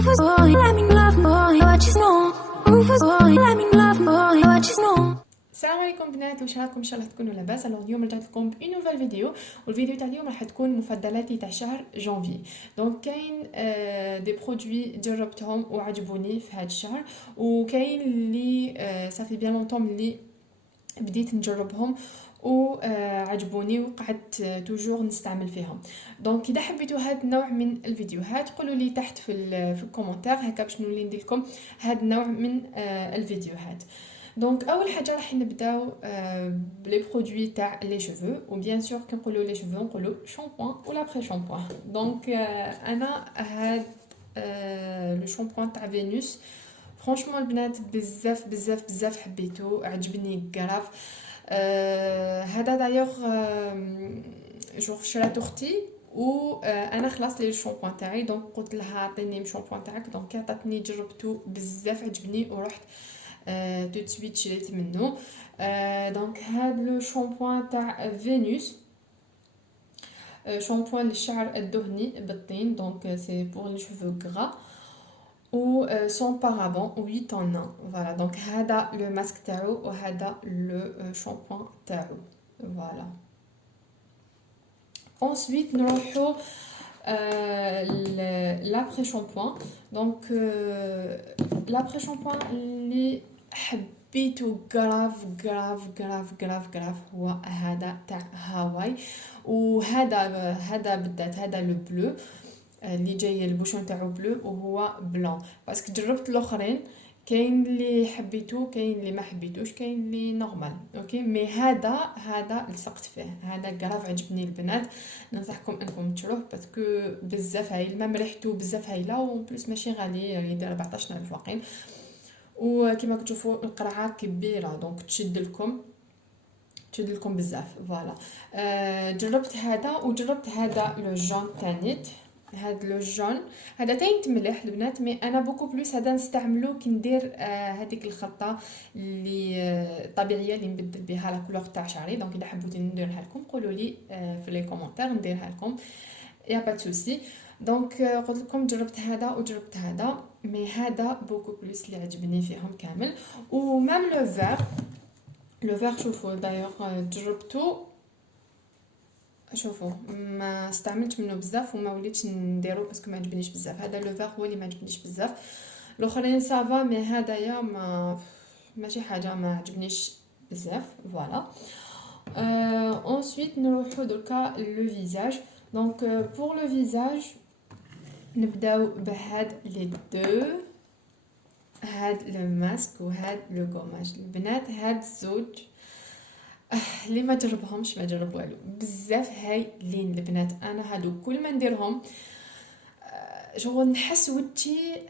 Rufus boy, let me love boy, what you know. Rufus boy, let me love boy, what you know. السلام عليكم بنات، واش راكم؟ ان شاء الله تكونوا لاباس. اليوم رجعت لكم بإن نوفال فيديو، والفيديو تاع اليوم راح تكون مفضلاتي تاع شهر جانفي. دونك كاين دي برودوي جربتهم وعجبوني في هذا الشهر، وكاين اللي صافي بيان لونطوم اللي بديت نجربهم وعجبوني وقعدت توجور نستعمل فيهم. دونك اذا حبيتوا هذا النوع من الفيديوهات قولوا لي تحت في الكومنتار هكا باش نولي ندير لكم هذا النوع من الفيديوهات. دونك اول حاجه راح نبداو بلي برودوي تاع لي شوفو، وبيان سور كنقولوا لي شوفو نقولوا شامبوان ولا بري شامبوان. دونك انا هاد لو شامبوان تاع فينوس فرانشمون البنات بزاف بزاف بزاف حبيته، عجبني كراف. هذا دايوغ جوغ شراتو اختي وانا خلاص لي الشامبوان تاعي، دونك قلت لها عطيني الشامبوان تاعك، دونك عطاتني جربته بزاف عجبني ورحت تو سويت شريت منه. دونك هذا لو شامبوان تاع فينوس شامبوان للشعر الدهني بالطين، دونك سي بور لي شوفو غرا و سون بارابون و 8 en 1. فوالا دونك هذا لو ماسك تاعو وهذا لو شامبوان تاعو. فوالا ensuite نروحو لابري شامبوان. دونك لابري شامبوان اللي حبيته غراف غراف غراف غراف غراف هو هذا تاع هاواي، وهذا بالذات هذا لو بلو اللي جاي البوشون تاعو بلو وهو بلون، باسكو جربت الاخرين كاين اللي حبيته كاين اللي ما حبيتوش كاين اللي نورمال اوكي، مي هذا لصقت فيه، هذا غراف عجبني البنات. ننصحكم انكم تشروه باسكو بزاف هايل، مام ريحته بزاف هايله وبلوس ماشي غالي، يدير 14000 واقيل، وكما كتشوفوا القرعه كبيره دونك تشد لكم بزاف. فوالا جربت هذا وجربت هذا لو جون تانيت. هذا لو جون هذا تاينت مليح البنات، مي انا بوكو بلوس هذا نستعملو كي ندير هذيك الخطه اللي طبيعيه اللي نبدل بها لا كولور تاع شعري. دونك اذا حبيتوا نديرها لكم قولوا لي في لي كومونتير نديرها لكم، يا با سوسي. دونك قلت لكم جربت هذا وجربت هذا، مي هذا بوكو بلوس اللي عجبني فيهم كامل. ومام لو فير شوفوا دايوغ جربته، شوفوا ما استعملت منه بزاف وما وليتش نديرو باسكو ما عجبنيش بزاف. هذا لو فير هو اللي ما عجبنيش بزاف، الاخرين صافا، مي هذايا ماشي حاجه ما عجبنيش بزاف. فوالا ensuite نروحو دركا لو فيزاج. دونك بور لو فيزاج نبداو بهاد لي دو، هاد لو ماسك وهاد لو غوماج. البنات هاد الزوج اللي ما جربهمش ما جرب والو، بزاف هايلين البنات. انا هادو كل ما نديرهم جو نحس وجهي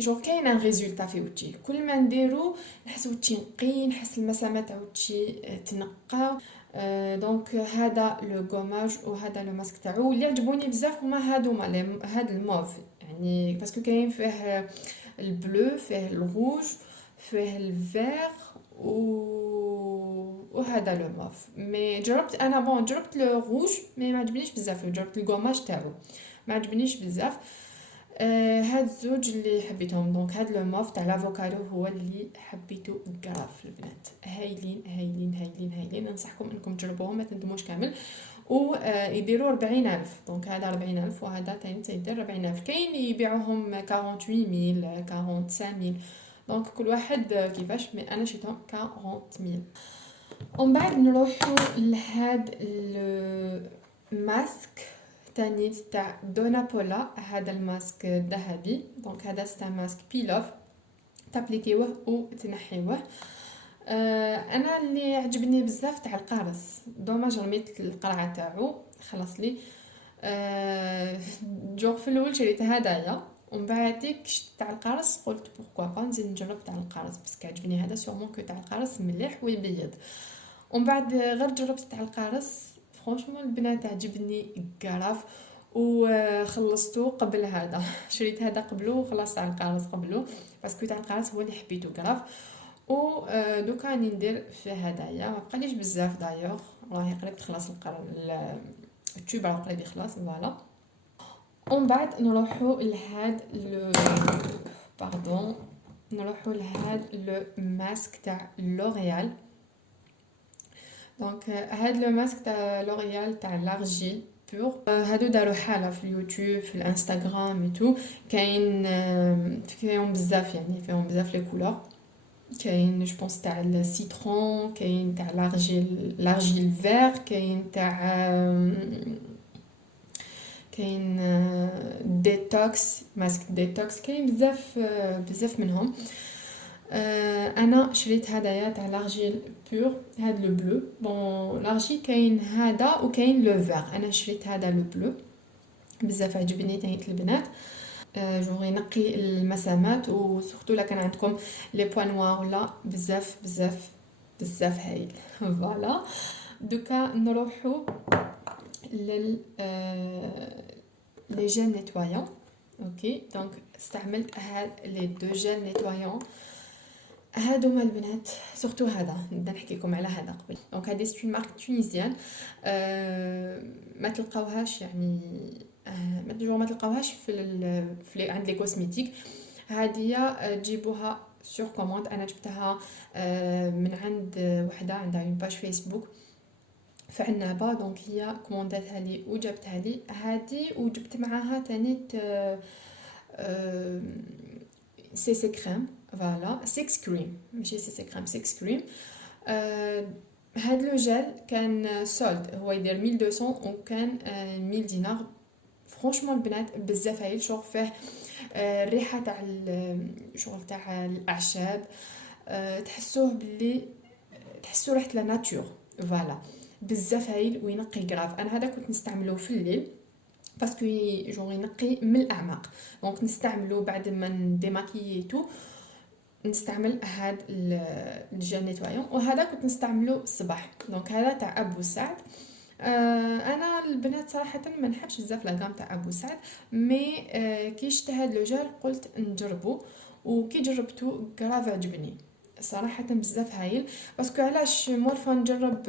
جو كاين ان ريزولتا في وجهي، كل ما نديرو نحس وجهي نقي، نحس المسامات تاع وجهي تنقى. دونك هذا لو غوماج وهذا لو ماسك تاعو اللي عجبوني بزاف هما هادوما هاد الموف، يعني باسكو كاين فيه البلو فيه الروج فيه الفير وهذا لو موف. مي جربت انا جربت لو روج مي ما عجبنيش بزاف، جربت الغوماج تاعو ما عجبنيش بزاف. هاد الزوج اللي حبيتهم. دونك هاد لو موف تاع لافوكادو هو اللي حبيته غراف البنات، هايلين هايلين هايلين هايلين، ننصحكم انكم تجربوهم ما تندموش كامل. و يديروا 40000. دونك هذا 40000 وهذا تاني تيدير 40000. كاين يبيعوهم 48000 45000، دونك كل واحد كيفاش، مي انا شريتهم 40000. ومن بعد نروحو لهاد الماسك تاني تاع دونا بولا. هذا الماسك ذهبي، دونك هذا ستا ماسك بيلوف تابليكيوه وتنحيوه. انا اللي عجبني بزاف تاع القارص، دوماج رميت القرعه تاعو خلص لي. جوغ في الاول شريت هدايا ومن بعد ديك شفت تاع القارص قلت بوركوا با نزيد نجرب تاع القارص، باسكو عجبني هذا سورمون كو تاع القارص مليح ويبيض. ومن بعد غير جربت تاع القارص فرانشمون البنات عجبني غراف، وخلصته قبل هذا شريت هذا قبله وخلصت تاع القارص قبله، باسكو تاع القارص هو اللي حبيته غراف. و دوكا راني ندير في هدايا، ما بقاليش بزاف دايوغ، راهي قريب تخلص التوب راه قريب يخلص. فوالا ومن بعد نروحوا لهاد لو باردون نروحوا لهاد لو ماسك تاع لوريال. دونك هاد لو ماسك تاع لوريال تاع لارجي بور، هادو داروا حاله في اليوتيوب في الانستغرام ايتو، كاين فيهم بزاف يعني فيهم بزاف لي كولور، كاين جو بونس تاع السيترون، كاين تاع لارجيل فير، كاين تاع كاين ديتوكس ماسك ديتوكس، كاين بزاف بزاف منهم. انا شريت هدايا تاع لارجيل بور، هاد لو بلو. بون لارجيل كاين هذا وكاين لو فير، انا شريت هذا لو بلو بزاف عجبني تاعت البنات. جوغ ينقي المسامات، وسورتو لا كان عندكم لي بوان نوار ولا بزاف بزاف بزاف هايل. فوالا دوكا نروحو لل لي جيل نيتوايون. اوكي دونك استعملت هاد لي دو جيل نيتوايون هادوما البنات، سورتو هذا نبدا نحكي لكم على هذا قبل. دونك هذه سي مارك تونيزيان، ما تلقاوهاش يعني ما تلقاوهاش في عند لي كوسميتيك. هذه تجيبوها سور كوموند، انا جبتها من عند وحده عندها اون باج فيسبوك في عنابه، دونك هي كومونداتها لي وجابتها لي هذه، وجبت معاها تاني سي سي كريم. فوالا 6 كريم ماشي سي سي كريم 6 كريم. هاد لو جيل كان سولد، هو يدير 1200 وكان 1000 دينار. فرانشمون البنات بزاف هايل، شغل فيه الريحه تاع شغل تاع الاعشاب، تحسوه باللي تحسوا ريحه لا ناتور. فوالا بزاف هايل وينقي كراف. انا هذا كنت نستعمله في الليل باسكو جونغ ينقي من الاعماق، دونك نستعمله بعد ما نديماكيي تو، نستعمل هاد الجيل نيتوايون. وهذا كنت نستعمله الصباح، دونك هذا تاع ابو سعد. انا البنات صراحه ما نحبش بزاف لا غام تاع ابو سعد، مي كي شفت هاد لو جيل قلت نجربه، وكي جربته كراف عجبني صراحه بزاف هايل. باسكو علاش مورفا نجرب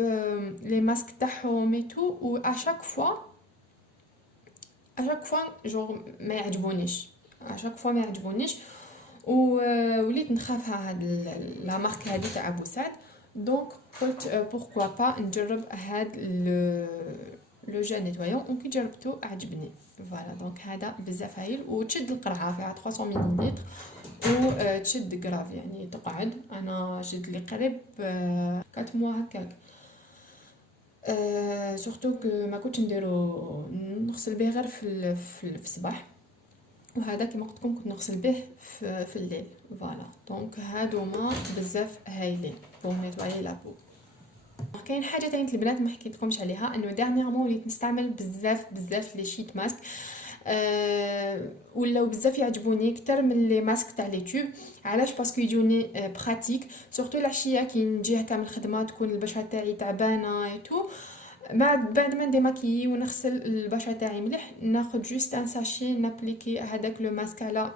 لي ماسك تاعهم ايتو، و اشاك فوا جو ما يعجبونيش، اشاك فوا ما يعجبونيش، وليت نخافها هاد لا مارك هادي تاع ابو سعد. دونك قلت بوركوا با نجرب هاد لو جيل نيتوايون، وكي جربته عجبني. فوالا دونك هذا بزاف هايل، وتشد القرعه فيها 300 ملل، وتشد كراف يعني تقعد. انا شد لي قريب 4 موا هكاك. سورتو كو ما كنتش نديرو نغسل به غير في الصباح، وهذا كما قلت لكم كنت نغسل به في الليل. فوالا دونك هادوما بزاف هايلين بور نيتوايي لابو. كاين حاجه تانية البنات ما حكيت لكمش عليها، انه دارنييرمون وليت نستعمل بزاف لي شيت ماسك، ولاو بزاف يعجبوني اكثر من لي ماسك تاع لي تيوب. علاش؟ باسكو يجوني براتيك، سورتو العشيه كي نجي هكا من الخدمه تكون البشره تاعي تعبانه ايتو، بعد ما نديماكيي ونغسل البشره تاعي مليح، ناخذ جوست ان ساشي نابليكي هذاك لو ماسك على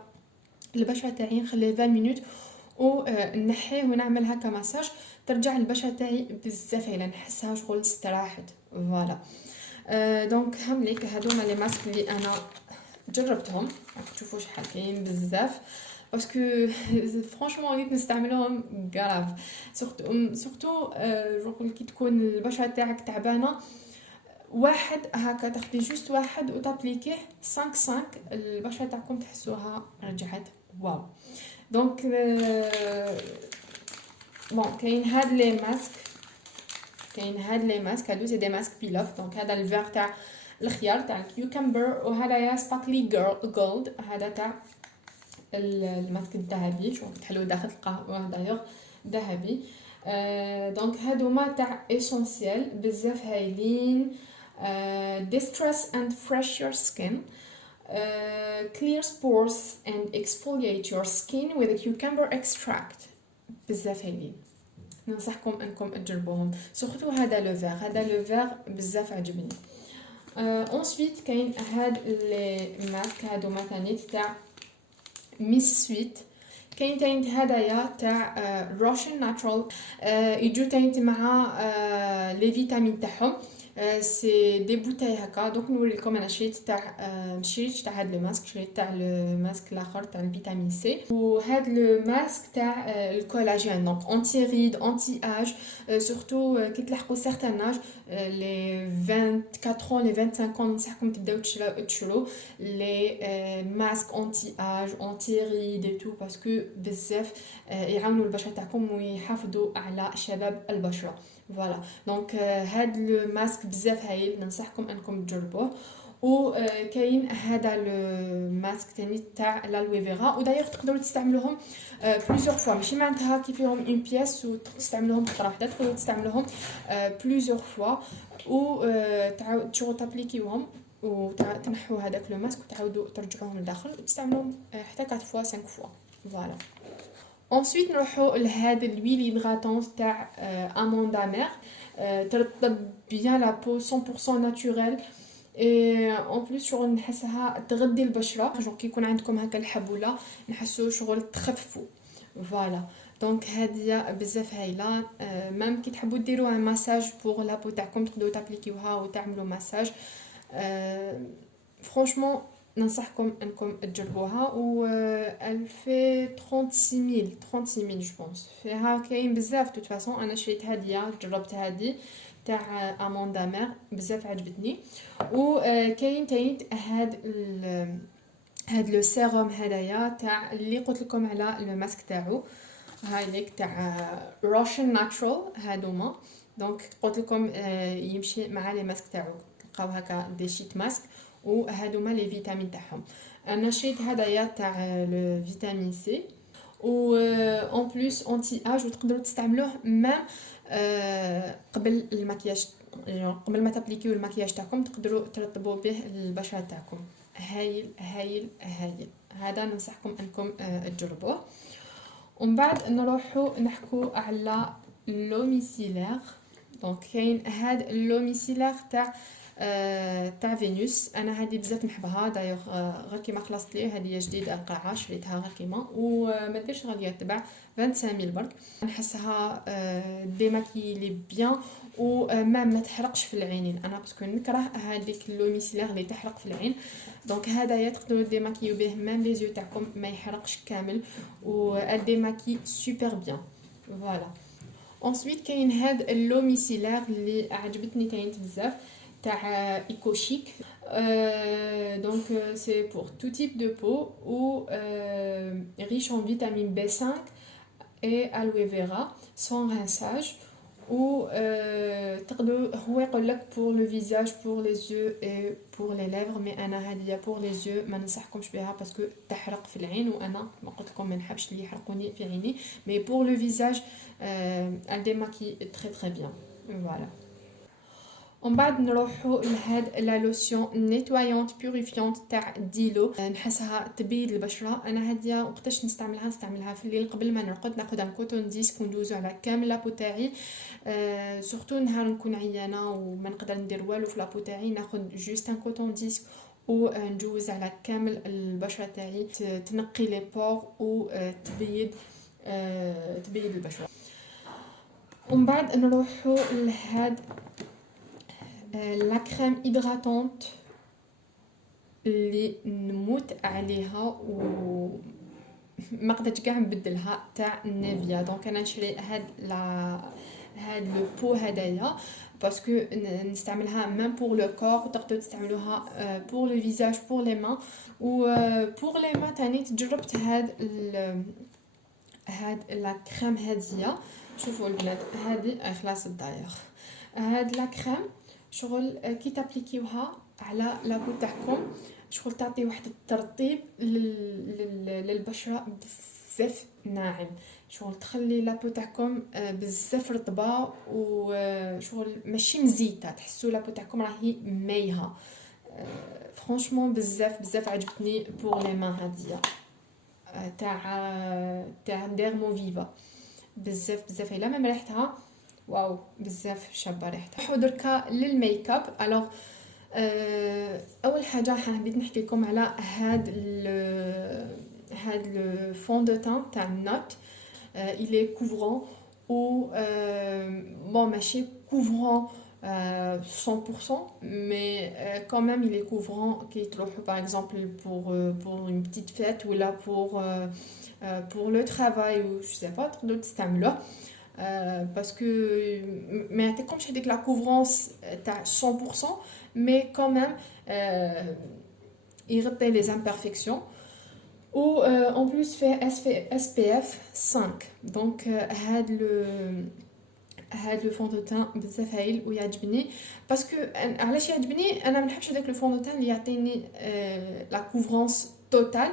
البشره تاعي، نخليه 20 مينوت ونحيه ونعمل هكا مساج، ترجع البشره تاعي بزاف هايله، نحسها شغل استراحت. فوالا دونك همليك هادوما لي ماسك اللي انا جربتهم، راكم تشوفوا شحال كاين بزاف، باسكو فرانشمون وليت نستعملهم كراف. سورتو جو كي تكون البشره تاعك تعبانه، واحد هكا تاخدي جوست واحد وتابليكيه 5 البشره تاعكم تحسوها رجعت واو. دونك بون كاين هاد لي ماسك هادو سي دي ماسك بيلوف. دونك هذا الفير تاع الخيار تاع الكيوكمبر، وهذا يا سباكلي جولد، هذا تاع الماسك الذهبي، شوف تحلو داخل القهوه دايوغ ذهبي. دونك هادوما تاع اسونسيال بزاف هايلين. distress and fresh your skin, clear pores and exfoliate your skin with a cucumber extract. بزاف هايلين، ننصحكم انكم تجربوهم، سورتو هذا لو فير بزاف عجبني. انسويت كاين هاد لي ماسك هادوما تاني تاع ميس سويت، كاين تاني هدايا تاع روشن ناترال، يجو تاني مع لي فيتامين تاعهم. سي دي بوتاي هكا. دونك نوريلكم انا شريت تاع شريت تاع هاد لو ماسك، شريت تاع الماسك الاخر تاع الفيتامين سي، وهاد لو ماسك تاع الكولاجين. دونك انتي ريد انتي اج، سورتو كي تلحقوا سيغتان اج لي 24 لي 25 ننصحكم تبداو تشرو لي ماسك انتي اج انتي ريد اي تو، باسكو بزاف يعاونوا البشره تاعكم ويحافظوا على شباب البشره. فوالا دونك هاد لو ماسك بزاف هايل، ننصحكم انكم تجربوه. وكاين هذا لو ماسك تاني تاع لالوي فيرا، ودايوغ تقدروا تستعملوهم بليزيور فوا، ماشي معناتها كي فيهم اون بياس وتستعملوهم خطره واحده، تقدروا تستعملوهم بليزيور فوا و تعاودوا تابليكيوهم وتنحوا هذاك لو ماسك وتعاودوا ترجعوهم لداخل وتستعملوهم حتى 4 فوا 5 فوا. فوالا ensuite نروحوا لهاد l'huile hydratante تاع اموندا مير، ترطب بيان لا بو 100% ناتوريل، اي اون بليس شغل نحسها تغذي البشره، جونغ كي يكون عندكم هكا الحبوله نحسو شغل تخففوا. فوالا دونك هاديه بزاف هايله، ميم كي تحبوا ديروا ان مساج بوغ لا بو تاعكم تقدروا تابليكيوها وتعملوا مساج. فرانشمون ننصحكم انكم تجربوها. و الفي 36000 جو بونس، فيها كاين بزاف. توت فاصون انا شريت هاديه، جربت هادي تاع اموندا مير بزاف عجبتني. و كاين تاني هاد لو سيروم هدايا تاع اللي قلت لكم على لو ماسك تاعو، هايليك تاع روشن ناتشورال هادوما. دونك قلت لكم يمشي مع لي ماسك تاعو، تلقاو هكا دي شيت ماسك وهادوما لي فيتامين تاعهم. انا شريت هدايا تاع لو فيتامين سي و اون بليس انتي اج، وتقدروا تستعملوه ميم قبل المكياج، قبل ما تابليكيو المكياج تاعكم تقدروا ترطبوا به البشره تاعكم. هايل هايل هايل، هذا ننصحكم انكم تجربوه. ومن بعد نروحوا نحكوا على لوميسيلير. دونك كاين هاد لوميسيلير تاع فينوس، انا هذه بزاف نحبها دايوغ، غير كيما خلصت لي هذه جديده القاعه شريتها غير كيما، وما ديرش غاليه تبع 25000 برك. نحسها ديماكي لي بيان ما تحرقش في العينين، انا باسكو نكره هذيك لوميسيلير اللي تحرق في العين. دونك هدايا تقدروا ديماكيو به ميم لي زيو تاعكم ما يحرقش كامل، و ديماكي سوبر بيان. فوالا ensuite كاين هاد اللوميسيلير اللي عجبتني تاين بزاف تاع ايكو شيك. Donc c'est pour tout type de peau ou riche en vitamine B5 et aloe vera sans rinçage. و تقدروا هو يقول لك pour le visage pour les yeux et pour les lèvres، mais انا هذه pour les yeux ما ننصحكمش بها باسكو تحرق في العين، وانا ما قلت لكم ما نحبش اللي يحرقوني في عيني. mais pour le visage elle démaquille très très bien. voilà. ومن بعد نروحوا لهاد لا لوسيون نيتوايونت بيوريفيونت تاع ديلو، نحسها تبيض البشره. انا هاديه وقتاش نستعملها في الليل قبل ما نرقد، ناخذ ان كوتون ديسك وندوزو على كامل لابو تاعي، سورتو نهار نكون عيانه وما نقدر ندير والو في لابو تاعي، ناخذ جوست ان كوتون ديسك ونجوز على كامل البشره تاعي، تنقي لي بور و تبيض البشره. ومن بعد نروحوا لهاد لا كريم هيدراتونت اللي نموت عليها وما قدرتش كاع نبدلها تاع نيفيا. دونك انا نشري هاد لو بو هدايا باسكو نستعملها ميم بور لو كور، وتقدروا تستعملوها بور لو فيزاج بور لي مان. و بور لي مان تاني جربت هاد لا كريم هاديه. شوفوا البنات هذه خلاص الداير، هاد لا كريم شغل كي تابليكيوها على لابو تاعكم شغل تعطي واحد الترطيب للبشره بزاف ناعم، شغل تخلي لابو تاعكم بزاف رطبه وشغل ماشي مزيته، تحسوا لابو تاعكم راهي مايها. فرانشمون بزاف عجبتني بور لي مان هاديه تاع ديرمو فيفا، بزاف الا ميم ريحتها واو بزاف شابه ريحتها. نروحو دركا للميك اب. الوغ اول حاجه حبيت نحكي لكم على هاد لو فون دو تان تاع نوت. il est couvrant ou bon ماشي couvrant 100%, mais quand même il est couvrant qui par exemple pour une petite fête ou là pour le travail ou je sais pas d'autres systèmes là. Parce que mais comme je dis que la couvrance est à 100%, mais quand même il répète les imperfections ou en plus fait SPF 5. Donc هاد لو فون دو تان بزاف هايل ويعجبني باسكو علاش يعجبني انا ما نحبش هذاك لو فون دو تان اللي يعطيني لا كوفرونس توتال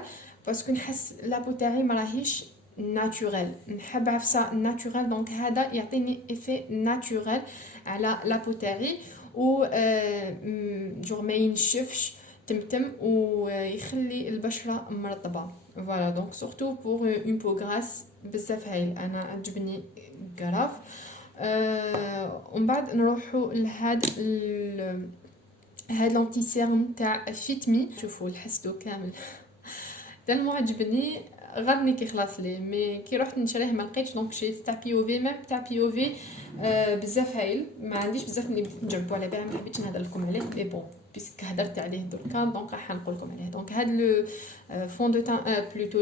باسكو نحس لابو تاعي ما راهيش ناتوريل نحب عفسه ناتوريل دونك هذا يعطيني ايفي ناتوريل على لابو تاعي و جور ما ينشفش تمتم ويخلي البشره مرطبه فوالا دونك سورتو بور اون بو غراس بزاف هايل انا عجبني كراف ومن بعد نروحوا هاد لونتي سيرم تاع فيتمي شوفوا لحستو كامل تالمو عجبني غادني كي خلاص لي مي كي رحت نشريه ما لقيتش دونك شريت تاع بي او في ميم تاع بي او في بزاف هايل ما عنديش بزاف اللي بديت نجربو على بالها ما حبيتش نهضر لكم عليه مي بون بيسك هضرت عليه دركا دونك راح نقول لكم عليه دونك هاد لو فون دو تان بلوتو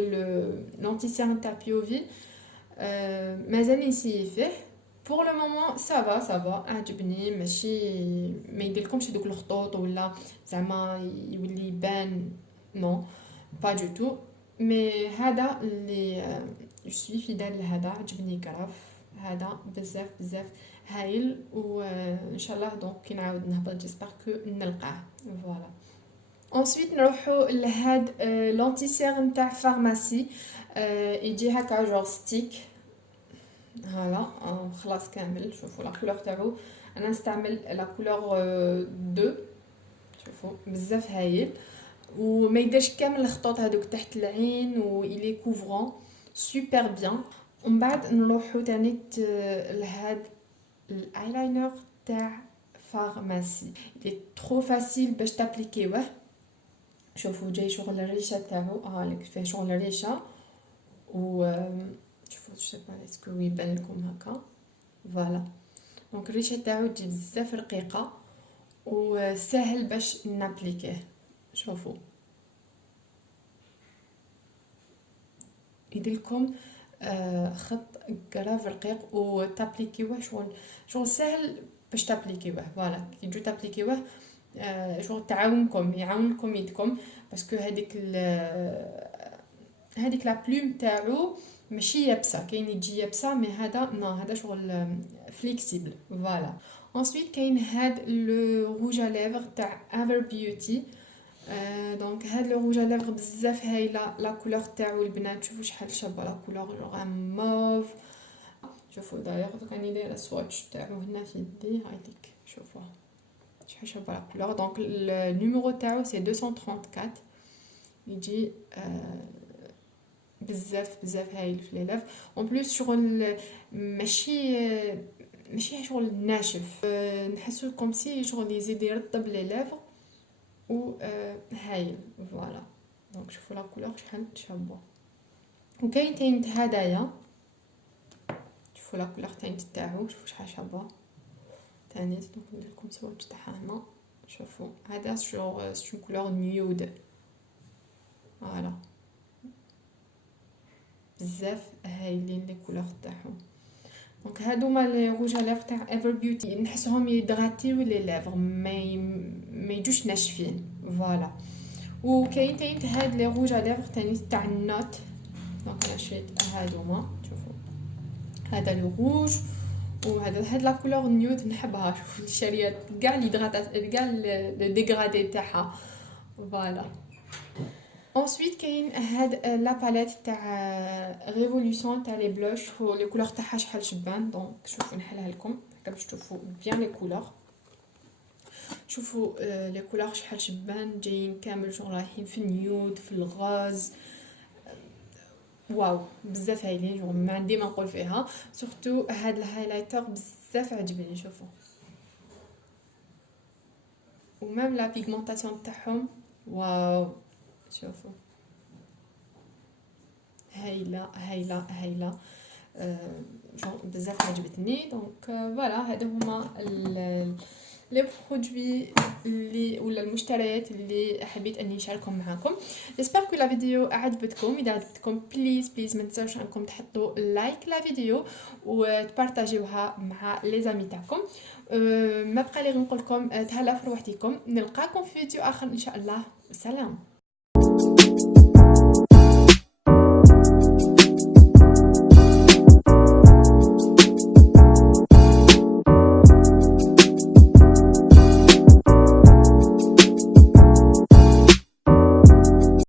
لونتي سيرم تاع بي او في مازال نسيي فيه بور لو مومون سافا عجبني ماشي ما يديرلكمش دوك الخطوط ولا زعما يولي يبان نو با دو تو مي هذا اللي جو سوي فيدال لهذا عجبني كراف هذا بزاف هايل وان شاء الله دونك كي نعاود نهبط جيسبر كو نلقاه فوالا ensuite نروحو لهاد لونتي سيرم تاع فارماسي يجي هكا جور ستيك هلا خلاص كامل شوفوا لا كولور تاعو انا نستعمل لا كولور 2 شوفوا بزاف هايل وما يديرش كامل الخطوط هذوك تحت العين و الي كوفرون سوبر بيان ومن بعد نروحو تاني لهاد الايلاينر تاع فارماسي لي ترو فاسيل باش تابليكيوه شوفوا جاي شغل الريشه تاعو هاك فيه شغل الريشه و شوفوا جو با اسكو يبان لكم هكا فوالا دونك الريشه تاعو تجي بزاف رقيقه وسهل باش نابليكيه شوفوا يديرلكم خط كراف رقيق وتابليكيوه شغل سهل باش تابليكيوه فوالا كي تجو تابليكيوه شغل يعاونكم يدكم باسكو هذيك لا بلوم تاعو ماشي يابسه كاين يجي يابسه مي هذا شغل فليكسيبل فوالا ensuite كاين هاد لو روج ا ليفر تاع ايفر بيوتي دونك هاد لو روج ا ليفر بزاف هايله لا كولور تاعو البنات شوفوا شحال شابه لا كولور جوغ موف شوفوا داير راني دايره السواتش تاعو هنا في يدي هايديك شوفوا شحال شابه لا كولور دونك النيميرو تاعو سي 234 يجي بزاف هايل في لي ليف اون بليس شغل ماشي شغل ناشف نحسو كوم سي شغل يزيد يرطب لي ليفر و هايل فوالا دونك شوفوا لا كولور شحال شابه وكاين تاين هدايا شوفوا لا كولور تاعو شوفوا شحال شابه تاني دونك ندير لكم سواتش تاعها هنا شوفوا هذا شغل سي كولور نيود فوالا بزاف هايلين لي كولور تاعهم دونك هادوما لي روج ا ليفر تاع ايفر بيوتي نحسهم يدغاتيو لي ليفر ما يجوش ناشفين فوالا وكاين تاين هاد لي روج ا ليفر تاني تاع النوت دونك انا شريت هادوما شوفوا هذا لو روج وهاد لا كولور نيود نحبها شوفوا شاريه كاع لي كاع لو ديغرادي تاعها فوالا ensuite كاين هاد لا باليت تاع ريفولوسيون تاع لي بلوش شوفوا لي كولور تاعها شحال شبان دونك شوفوا نحلها لكم هكا باش تشوفوا بيان لي كولور شوفوا لي كولور شحال شبان جايين كامل جون رايحين في النيود في الغاز واو بزاف هايلين جون ما عندي ما نقول فيها سورتو هاد الهايلايتر بزاف عجبني شوفوا ومام لا بيغمونطاسيون تاعهم واو شوفوا هايله بزاف عجبتني. دونك فوالا هادو هما لي برودوي اللي ولا المشتريات اللي حبيت اني نشاركهم معاكم. جيسبر كو لا فيديو عجبتكم. اذا عجبتكم بليز ما تنساوش انكم تحطوا لايك لا فيديو وتبارطاجيوها مع لي زامي تاعكم. ما بقى لي غنقول لكم تهلاو في روحتكم، نلقاكم في فيديو اخر ان شاء الله. سلام.